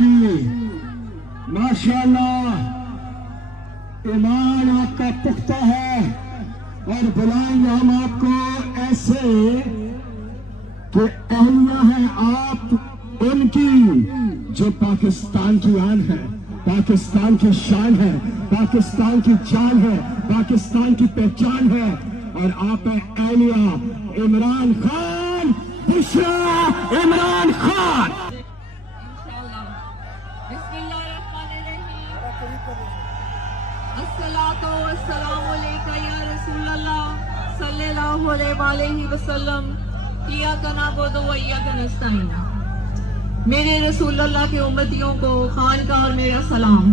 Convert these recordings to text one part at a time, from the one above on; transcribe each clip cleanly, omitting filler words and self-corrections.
की माशाअल्लाह ईमान आपका पुख्ता है और बुलाएंगे हम आपको ऐसे कि अहलिया है आप उनकी जो पाकिस्तान की आन है, पाकिस्तान की शान है, पाकिस्तान की जान है, पाकिस्तान की पहचान है। और आप है अहलिया इमरान खान, बुशरा इमरान खान। अस्सलातु वस्सलामु अलैका या रसूलल्लाह सल्लल्लाहु अलैहि वसल्लम इय्याका नअबुदु व इय्याका नस्तईन। मेरे रसूलल्लाह के उम्मतियों को खान का और मेरा सलाम।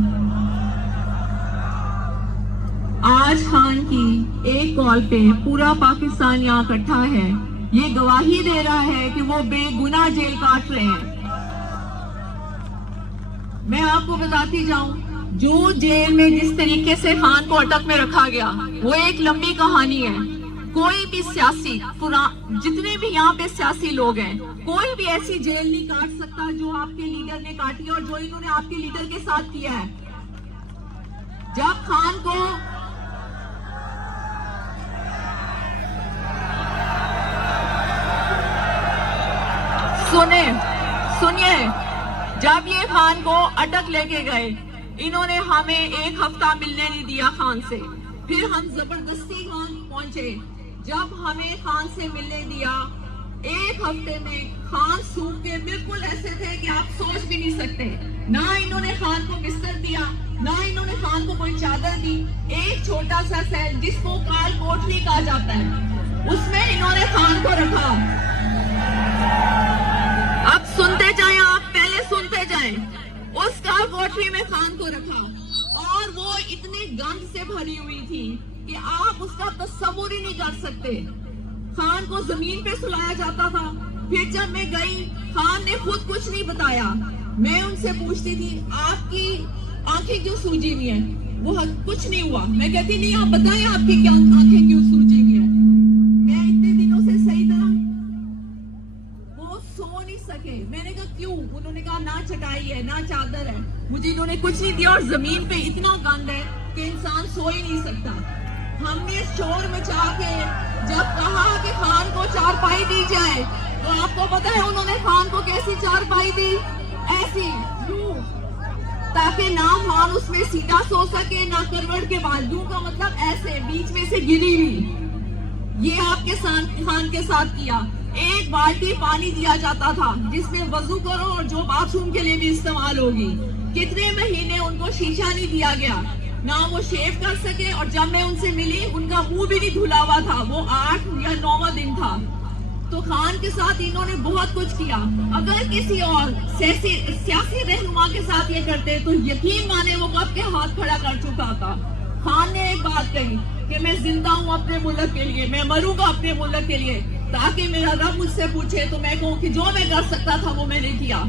आज खान की एक कॉल पे पूरा पाकिस्तान यहाँ इकट्ठा है। ये गवाही दे रहा है कि वो बेगुनाह जेल काट रहे हैं। मैं आपको बताती जाऊं, जो जेल में जिस तरीके से खान को अटक में रखा गया वो एक लंबी कहानी है। कोई भी सियासी जितने भी यहाँ पे सियासी लोग हैं, कोई भी ऐसी जेल नहीं काट सकता जो आपके लीडर ने काटी और जो इन्होंने आपके लीडर के साथ किया है। जब खान को सुनिए, जब ये खान को अटक लेके गए, इन्होंने हमें एक हफ्ता मिलने नहीं दिया खान से। फिर हम जबरदस्ती खान पहुंचे। जब हमें खान से मिलने दिया, एक हफ्ते में खान सूख के बिल्कुल ऐसे थे कि आप सोच भी नहीं सकते। ना इन्होंने खान को बिस्तर दिया, ना इन्होंने खान को कोई चादर दी। एक छोटा सा सेल जिसको काल कोठरी कहा जाता है, उसमें इन्होंने खान को रखा। अब सुनते जाएं, आप पहले सुनते जाएं। उस काल कोठरी में खान को रखा और वो इतनी गंद से भरी हुई थी कि आप उसका तस्वुर ही नहीं कर सकते। खान को जमीन पे सुलाया जाता था। फिर जब मैं गई, खान ने खुद कुछ नहीं बताया। मैं उनसे पूछती थी, आपकी आंखें क्यों सूजी हुई है? वो कुछ नहीं हुआ। मैं कहती, नहीं आप बताएं आपकी क्या आंखें क्यों सूजी हुई है? मैं इतने दिनों से सही तरह वो सो नहीं सके। मैंने कहा क्यों? उन्होंने कहा ना चटाई है ना चादर है। मुझे इन्होंने कुछ नहीं दिया और जमीन पे इतना गंद है कि इंसान सो ही नहीं सकता। हमने शोर मचा के जब कहा कि खान को चारपाई दी जाए, तो आपको पता है उन्होंने खान को कैसी चारपाई दी? ऐसी, ताकि ना खान उसमें सीधा सो सके ना करवट के बाद। यूं का मतलब ऐसे बीच में से गिरी हुई। ये आपके खान के साथ किया। एक बाल्टी पानी दिया जाता था जिसमें वजू करो और जो बाथरूम के लिए भी इस्तेमाल होगी। कितने महीने उनको शीशा नहीं दिया गया, ना वो शेव कर सके। और जब मैं उनसे मिली, उनका मुंह भी नहीं धुला हुआ था। वो 8 या 9वां दिन था। तो खान के साथ इन्होंने बहुत कुछ किया। अगर किसी और सियासी रहनुमा के साथ ये करते तो यकीन माने वो कब के हाथ खड़ा कर चुका था। खान ने एक बात कही कि मैं जिंदा हूँ अपने मुल्क के लिए, मैं मरूंगा अपने मुल्क के लिए, ताकि मेरा रब मुझसे पूछे तो मैं कहूँ कि जो मैं कर सकता था वो मैंने किया।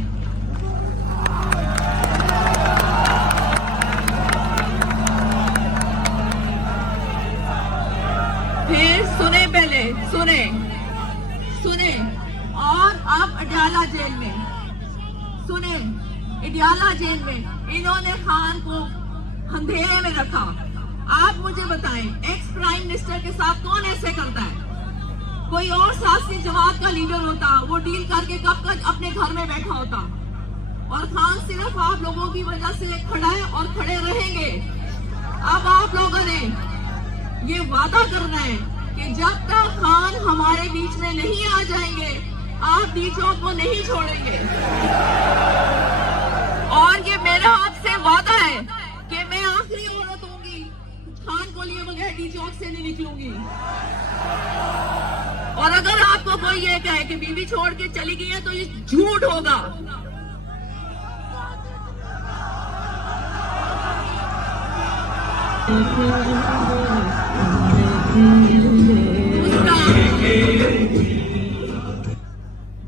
फिर सुने और अब अडियाला जेल में अडियाला जेल में इन्होंने खान को अंधेरे में रखा। आप मुझे बताएं, एक्स प्राइम मिनिस्टर के साथ कौन ऐसे करता है? कोई और सियासी जमात का लीडर होता, वो डील करके कब तक अपने घर में बैठा होता। और खान सिर्फ आप लोगों की वजह से खड़ा है और खड़े रहेंगे। अब आप लोगों ने ये वादा करना है कि जब तक खान हमारे बीच में नहीं आ जाएंगे, आप डीचों को नहीं छोड़ेंगे। और ये मेरा आपसे वादा है कि मैं आखिरी औरत होंगी खान को लिए बगैर डी चौक से नहीं निकलूंगी। और अगर आपको कोई ये कहे कि बीवी छोड़ के चली गई है तो ये झूठ होगा।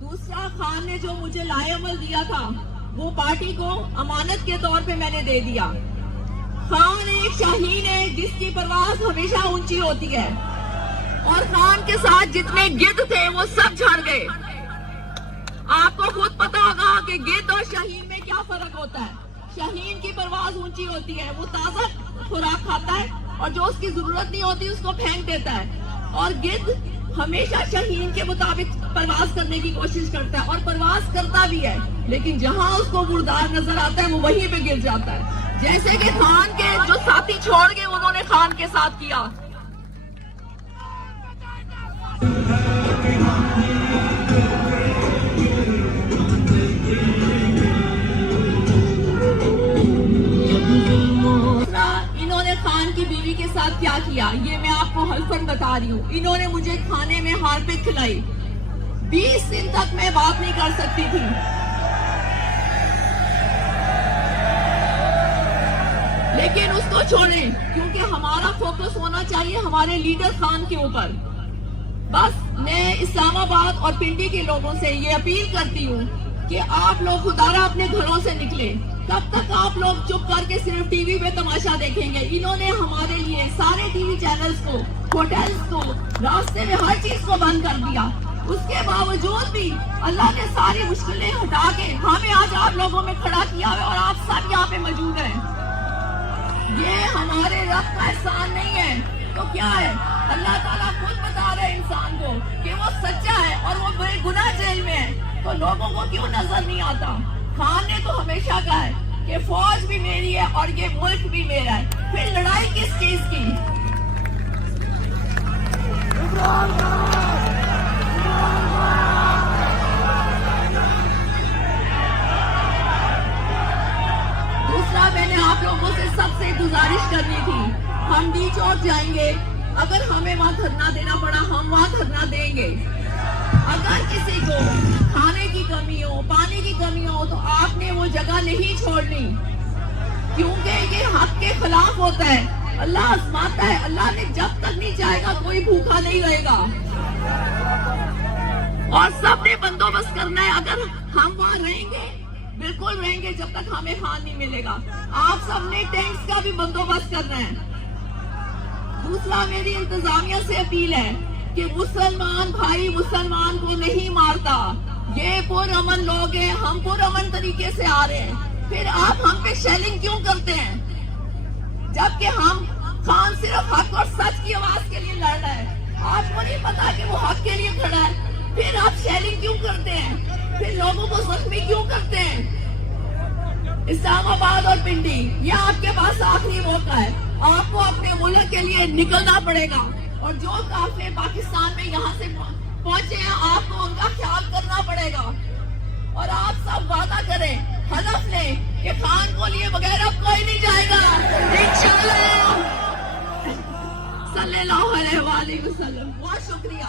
दूसरा, खान ने जो मुझे लाएअमल दिया था वो पार्टी को अमानत के तौर पे मैंने दे दिया। खान एक शाहीन है जिसकी परवाज हमेशा ऊंची होती है। और खान के साथ जितने गिद्ध थे वो सब झड़ गए। आपको खुद पता होगा कि गिद्ध और शाहीन में क्या फर्क होता है। होता है। शाहीन की परवाज ऊंची होती है, वो ताजा खुराक खाता है और जो उसकी जरूरत नहीं होती उसको फेंक देता है। और गिद्ध हमेशा शाहीन के मुताबिक परवाज करने की कोशिश करता है और परवाज करता भी है, लेकिन जहां उसको मुर्दार नजर आता है वो वहीं पे गिर जाता है। जैसे कि खान के जो साथी छोड़ गए उन्होंने खान के साथ किया। इन्होंने खान की बीवी के साथ क्या किया ये मैं आपको हल्फन बता रही हूँ। इन्होंने मुझे खाने में हार्पिक खिलाई, 20 दिन तक मैं बात नहीं कर सकती थी। लेकिन उसको छोड़ें, क्योंकि हमारा फोकस होना चाहिए हमारे लीडर खान के ऊपर। बस मैं इस्लामाबाद और पिंडी के लोगों से ये अपील करती हूँ कि आप लोग खुदारा अपने घरों से निकले। कब तक आप लोग चुप करके सिर्फ टीवी पे तमाशा देखेंगे? इन्होंने हमारे लिए सारे टीवी चैनल्स को, होटल्स को, रास्ते में हर चीज को बंद कर दिया। उसके बावजूद भी अल्लाह ने सारी मुश्किलें हटा के हमें आज आप लोगों में खड़ा किया है और आप सब यहाँ पे मौजूद हैं। ये हमारे रब का एहसान नहीं है तो क्या है? अल्लाह ताला खुद बता रहे इंसान को कि वो सच्चा है और वो बेगुनाह जेल में है, तो लोगों को क्यों नजर नहीं आता? खान ने तो हमेशा कहा है कि फौज भी मेरी है और ये मुल्क भी मेरा है, फिर लड़ाई किस चीज की? दूसरा, मैंने आप लोगों से सबसे गुजारिश करनी थी, हम डी चौक जाएंगे, अगर हमें वहाँ धरना देना पड़ा हम वहाँ धरना देंगे। अगर किसी को खाने की कमी हो, पानी की कमी हो, तो आपने वो जगह नहीं छोड़नी, क्योंकि ये हक के खिलाफ होता है। अल्लाह आजमाता है, अल्लाह ने जब तक नहीं चाहेगा कोई भूखा नहीं रहेगा और सबने बंदोबस्त करना है। अगर हम वहाँ रहेंगे, बिल्कुल रहेंगे जब तक हमें खान नहीं मिलेगा। आप सबने टेंट्स का भी बंदोबस्त करना है। दूसरा, मेरी इंतजामिया से अपील है कि मुसलमान भाई मुसलमान को नहीं मारता, ये पुरअमन लोग हैं, हम पुरअमन तरीके से आ रहे हैं, फिर आप हम पे शेलिंग क्यों करते हैं? जबकि हम खान सिर्फ हक और सच की आवाज के लिए लड़ रहा है, आपको नहीं पता कि वो हक के लिए खड़ा है, फिर आप शेलिंग क्यों करते हैं? फिर लोगों को जख्मी क्यों करते हैं? इस्लामाबाद और पिंडी, ये आपके पास आखिरी मौका है, आपको अपने मुल्क के लिए निकलना पड़ेगा और जो काफिले पाकिस्तान में यहाँ से पहुंचे हैं आपको उनका ख्याल करना पड़ेगा। और आप सब वादा करें, हलफ लें कि खान को लिए बगैर अब कोई नहीं जाएगा इंशाअल्लाह। सल्लल्लाहु अलैहि वसल्लम। बहुत शुक्रिया।